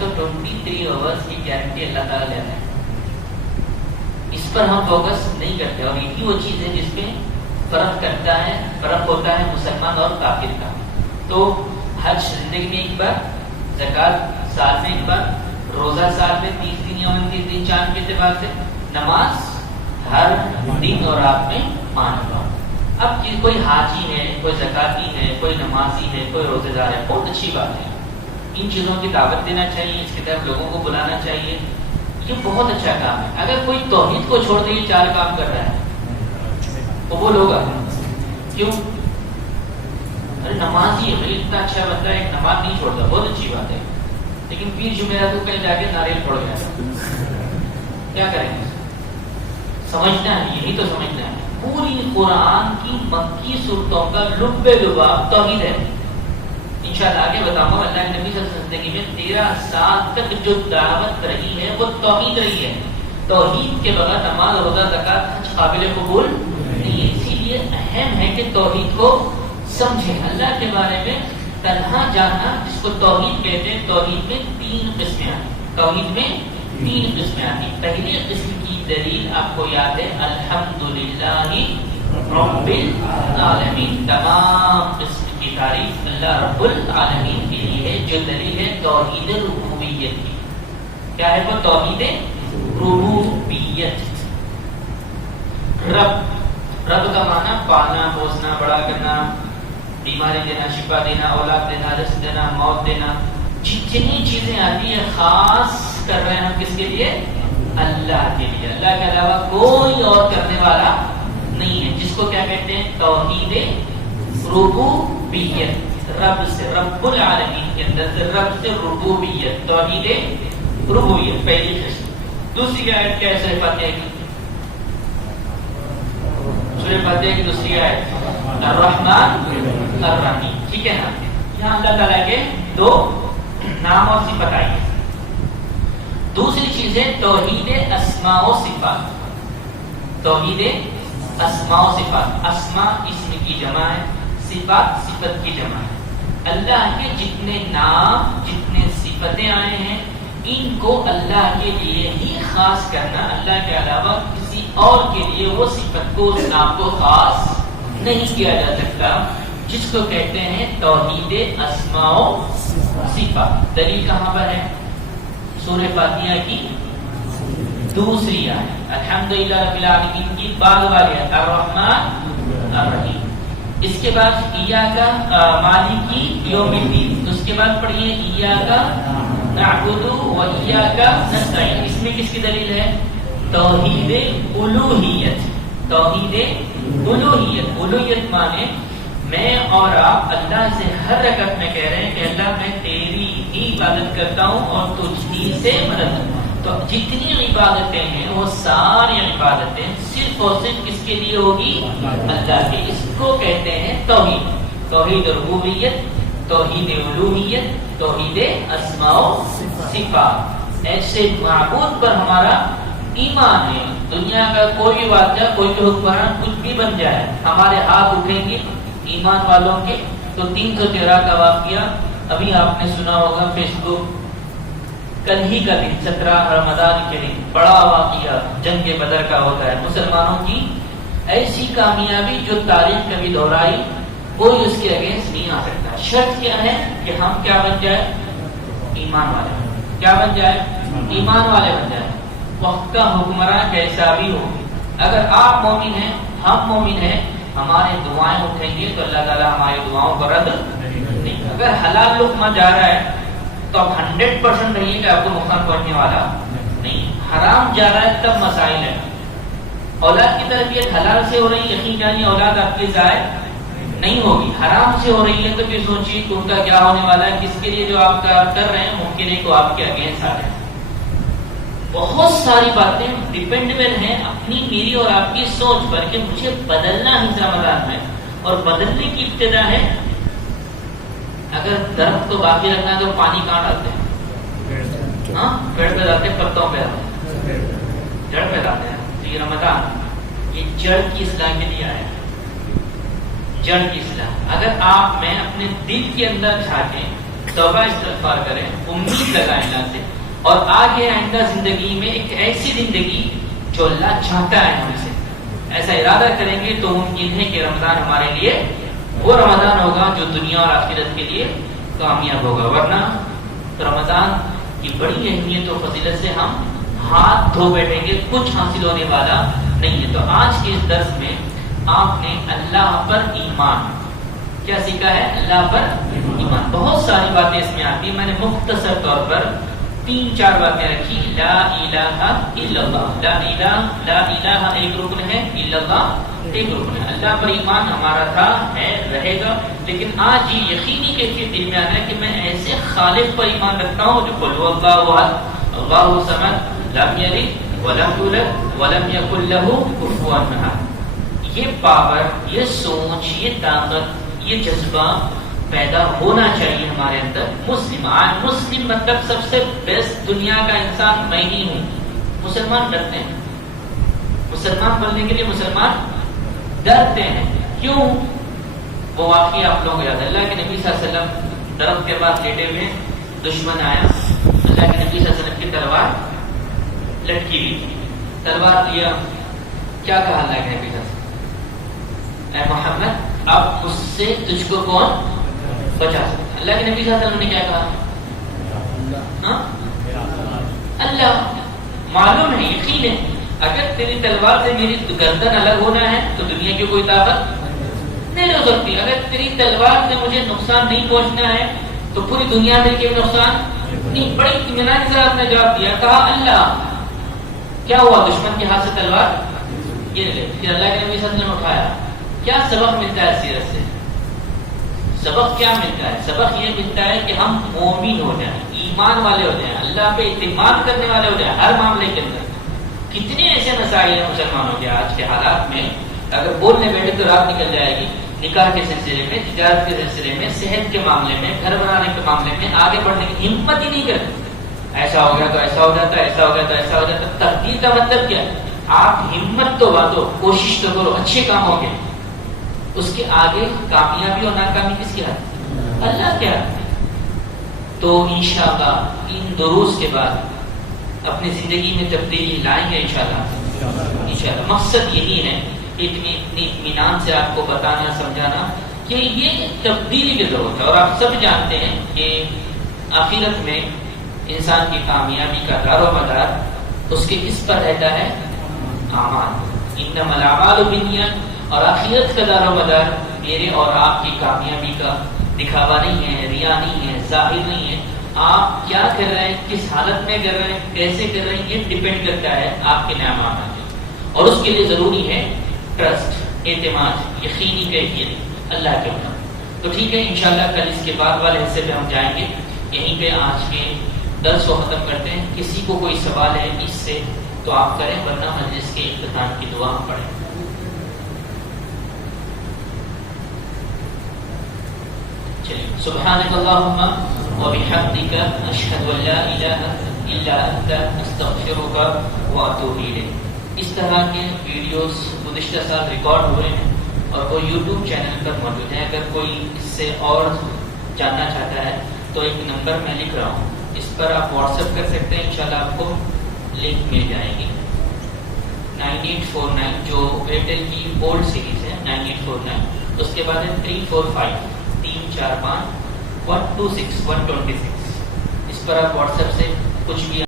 تو 23 آورس کی گارنٹی اللہ تعالیٰ لیتا ہے. اس پر ہم فوکس نہیں کرتے، اور یہی وہ چیز ہے جس میں فرق ہوتا ہے مسلمان اور کافر کا. تو حج زندگی میں ایک بار، زکوٰۃ سال میں ایک بار، روزہ سال میں 30 دن یوم 30 دن چاند کے اعتبار سے، نماز ہر دن اور رات میں 5 بار. اب کوئی حاجی ہے، کوئی زکاتی ہے، کوئی نمازی ہے، کوئی روزے دار ہے، بہت اچھی بات ہے. ان چیزوں کی دعوت دینا چاہیے، اس کی طرف لوگوں کو بلانا چاہیے، یہ بہت اچھا کام ہے. اگر کوئی توحید کو چھوڑ دے یہ 4 کام کر رہا ہے تو وہ لوگ کیوں؟ ارے نمازی ہے بھائی، اتنا اچھا بندہ ہے، نماز نہیں چھوڑتا، بہت اچھی بات ہے، لیکن پیر جمعرات کو کہیں جا کے ناریل پھوڑ گیا، کیا کریں گے؟ سمجھنا ہے، یہی تو سمجھنا ہے. پوری قرآن کی مکی صورتوں کا لب لباب توحید ہے. انشاءاللہ آگے بتاؤں گا. اللہ کے نبی صلی اللہ علیہ وسلم زندگی میں 13 سال تک جو دعوت رہی ہے وہ توحید رہی ہے. توحید کے بغیر نماز، روزہ، زکوٰۃ، حج قابل قبول نہیں ہے. اسی لیے اہم ہے کہ توحید کو سمجھیں. اللہ کے بارے میں تنہا جاننا، جس کو توحید کہتے ہیں. توحید میں 3 قسمیں آتی. پہلی قسم کی دلیل آپ کو یاد ہے، الحمدللہ رب العالمین. تمام قسم کی تعریف اللہ رب العالمین کے لیے ہے، جو دلیل ہے توحید ربوبیت کی. کیا ہے وہ؟ توحید ربوبیت. رب کا معنی پالنا، پوسنا، بڑا کرنا، بیماری دینا، شفا دینا، اولاد دینا، رزق دینا، موت دینا. جتنی چیزیں آتی ہیں خاص کر رہے ہیں ہم کس کے لیے؟ اللہ کے لیے. اللہ کے علاوہ کوئی اور کرنے والا نہیں ہے، جس کو کیا کہتے ہیں؟ توحید ربوبیت. رب سے، رب العالمین کے اندر سے رب سے ربوبیت، توحید ربوبیت پہلی قسم. دوسری آیت کیا ہے سورہ فاتحہ کی؟ سورہ فاتحہ کی دوسری آیت الرحمن الرحیم. ٹھیک ہے نا؟ یہاں اللہ تعالیٰ کے 2 نام اور صفت آئی ہے. دوسری چیز ہے توحید اسماء و صفات. توحید اسماء و صفات. اسماء اسم کی جمع ہے، صفات صفت کی جمع ہے. اللہ کے جتنے نام، جتنے صفتیں آئے ہیں، ان کو اللہ کے لیے ہی خاص کرنا. اللہ کے علاوہ کسی اور کے لیے وہ صفت کو، اس نام کو خاص نہیں کیا جا سکتا، جس کو کہتے ہیں توحید اسماء و صفات. دلیل کہاں پر ہے؟ سورہ فاتحہ کی دوسری آیت الحمدللہ رب العالمین کی بعد والی آیت الرحمن الرحیم. اس کے بعد ایاک مالکی یوم الدین. اس کے بعد پڑھیے ایاک نعبد و ایاک نستعین. اس میں کس کی دلیل ہے؟ توحید الوہیت. توحید الوہیت. الوہیت مانے میں اور آپ اللہ سے ہر رکعت میں کہہ رہے ہیں کہ اللہ میں تیری ہی عبادت کرتا ہوں اور تجھ ہی سے مدد. تو جتنی عبادتیں ہیں وہ ساری عبادتیں صرف اور صرف کس کے لیے ہوگی؟ اللہ کے. اس کو کہتے ہیں توحید. توحید ربوبیت، توحید الوہیت، توحید اسماء و صفات. ایسے معبود پر ہمارا ایمان ہے. دنیا کا کوئی بھی واقعہ، کوئی بھی حکمران کچھ بھی بن جائے، ہمارے ہاتھ اٹھیں گے ایمان والوں کے. تو 313 کا واقعہ ابھی آپ نے سنا ہوگا فیس بک. کل ہی کا دن 17 رمضان کے دن بڑا واقعہ جنگ بدر کا ہوتا ہے. مسلمانوں کی ایسی کامیابی جو تاریخ کبھی دہرائی، کوئی اس کے اگینسٹ نہیں آ سکتا. شرط کیا ہے؟ کہ ہم کیا بن جائے؟ ایمان والے. کیا بن جائے؟ ایمان والے بن جائے. وقت کا حکمراں کیسا بھی ہو، اگر آپ مومن ہیں، ہم مومن ہیں، ہمارے دعائیں اٹھیں گے تو اللہ تعالیٰ ہماری دعاؤں کو رد نہیں. اگر حلال لقمہ جا رہا ہے تو آپ 100% رہیے کہ آپ کو نقصان پہنچنے والا نہیں. حرام جا رہا ہے تب مسائل ہے. اولاد کی تربیت حلال سے ہو رہی ہے، یقین جانیے اولاد آپ کی ضائع نہیں ہوگی. حرام سے ہو رہی ہے تو پھر سوچیے کہ ان کا کیا ہونے والا ہے. کس کے لیے جو آپ کر رہے ہیں ممکن ہے کہ آپ کے اگینسٹ آ رہے ہیں. بہت ساری باتیں ڈیپینڈیبل ہیں اپنی، میری اور آپ کی سوچ پر کہ مجھے بدلنا ہے اس رمضان میں. اور بدلنے کی ابتدا ہے، اگر درخت کو باقی رکھنا ہے تو پانی کہاں ڈالتے ہیں؟ ہاں، پیڑ پہ ڈالتے ہیں، پتوں پہ ڈالتے ہیں، جڑ پہ ڈالتے ہیں. تو یہ رمضان یہ جڑ کی اصلاح کے لیے آیا ہے. جڑ کی اصلاح. اگر آپ میں اپنے دل کے اندر جھانکیں توبہ استغفار کریں, امید لگائیں اللہ سے, اور آگے آئندہ زندگی میں ایک ایسی زندگی جو اللہ چاہتا ہے ہم سے, ایسا ارادہ کریں گے تو ممکن ہے کہ رمضان ہمارے لیے وہ رمضان ہوگا جو دنیا اور آخرت کے لیے کامیاب ہوگا. ورنہ رمضان کی بڑی اہمیت و فضیلت سے ہم ہاتھ دھو بیٹھیں گے, کچھ حاصل ہونے والا نہیں ہے. تو آج کے اس درس میں آپ نے اللہ پر ایمان کیا سیکھا ہے؟ اللہ پر ایمان. بہت ساری باتیں اس میں آتی ہیں, میں نے مختصر طور پر 3-4 باتیں رکھی. لا الہ الا اللہ, لا الہ ایک رکن ہے, الا اللہ ایک رکن ہے. اللہ پر ایمان ہمارا تھا, ہے, رہے گا. لیکن آج یہ یقینی کیفیت دل میں آنا ہے کہ میں ایسے خالق پر ایمان رکھتا ہوں جو قل هو اللہ احد اللہ الصمد لم یلد ولم یولد ولم یکن لہ کفوا احد. یہ پاور, یہ سوچ, یہ طاقت, یہ جذبہ پیدا ہونا چاہیے ہمارے اندر. مسلم مطلب سب سے بیسٹ دنیا کا انسان میں ہی ہوں. مسلمان ڈرتے ہیں, مسلمان بننے کے لیے مسلمان ڈرتے ہیں. کیوں؟ وہ واقعی آپ لوگوں کو یاد ہے, اللہ کے نبی صلی اللہ علیہ وسلم درخت کے پاس لیٹے ہوئے, دشمن آیا, اللہ کے نبی صلی اللہ علیہ وسلم کی تلوار لٹکی ہوئی تھی, تلوار لیا, کیا کہا اللہ کے نبی صلی اللہ علیہ وسلم؟ اے محمد اب اس سے تجھ کو کون بچا سکتا؟ اللہ کے نبی صلی اللہ علیہ وسلم نے کیا کہا؟ اللہ. معلوم ہے, یقین ہے, اگر تیری تلوار سے میری گردن الگ ہونا ہے تو دنیا کی کوئی طاقت نہیں ہو سکتی. اگر تیری تلوار سے مجھے نقصان نہیں پہنچنا ہے تو پوری دنیا میں کوئی نقصان نہیں. بڑی اطمینان کے ساتھ نے جواب دیا, کہا اللہ. کیا ہوا؟ دشمن کے ہاتھ سے تلوار گر گئی. پھر اللہ کے نبی صلی اللہ علیہ وسلم نے اٹھایا. کیا سبق ملتا ہے سیرت سے؟ سبق کیا ملتا ہے؟ سبق یہ ملتا ہے کہ ہم مومن ہو جائیں, ایمان والے ہو جائیں, اللہ پہ اعتماد کرنے والے ہو جائیں ہر معاملے کے اندر. کتنے ایسے مسائل ہیں مسلمانوں کے آج کے حالات میں, اگر بولنے بیٹھے تو رات نکل جائے گی. نکاح کے سلسلے میں, تجارت کے سلسلے میں, صحت کے معاملے میں, گھر بنانے کے معاملے میں آگے بڑھنے کی ہمت ہی نہیں کرتے. ایسا ہو گیا تو ایسا ہو جاتا, ایسا ہو گیا تو ایسا ہو جاتا. تقدیر کا مطلب کیا ہے؟ آپ ہمت تو باتو, کوشش تو کرو, اچھے کام ہو گئے, اس کے آگے کامیابی اور ناکامی کس کے ہاتھ؟ اللہ کے ہاتھ. تو انشاءاللہ ان دروس کے بعد اپنی زندگی میں تبدیلی لائیں گے انشاءاللہ. مقصد یہی ہے کہ اتنی اطمینان سے آپ کو بتانا, سمجھانا کہ یہ تبدیلی کی ضرورت ہے. اور آپ سب جانتے ہیں کہ آخرت میں انسان کی کامیابی کا دار و مدار اس کے کس پر رہتا ہے؟ اعمال. انما الاعمال بالنیات. اور آخرت کا دار و مدار میرے اور آپ کی کامیابی کا دکھاوا نہیں ہے, ریا نہیں ہے, ظاہر نہیں ہے. آپ کیا کر رہے ہیں, کس حالت میں کر رہے ہیں, کیسے کر رہے ہیں, یہ ڈیپینڈ کرتا ہے آپ کے نعمات پر. اور اس کے لیے ضروری ہے ٹرسٹ, اعتماد, یقینی کیفیت اللہ کے اوپر. تو ٹھیک ہے, انشاءاللہ کل اس کے بعد والے حصے پہ ہم جائیں گے. یہیں پہ آج کے درس کو ختم کرتے ہیں. کسی کو کوئی سوال ہے اس سے تو آپ کریں, ورنہ مجلس کے اختتام کی دعا پڑھیں. سبحانك اللهم وبحمدك اشهد ان لا اله الا انت استغفرك واتوب اليك. اس طرح کے ویڈیوز گزشتہ سال ریکارڈ ہوئے ہیں اور وہ یوٹیوب چینل پر موجود ہیں. اگر کوئی اس سے اور جاننا چاہتا ہے تو ایک نمبر میں لکھ رہا ہوں, اس پر آپ واٹس ایپ کر سکتے ہیں. انشاءاللہ آپ کو لنک مل جائے گی. 9849 جو ایئرٹیل کی اولڈ سیریز ہے 9849, اس کے بعد ہے 345 345 126 126. اس پر آپ واٹس ایپ سے کچھ بھی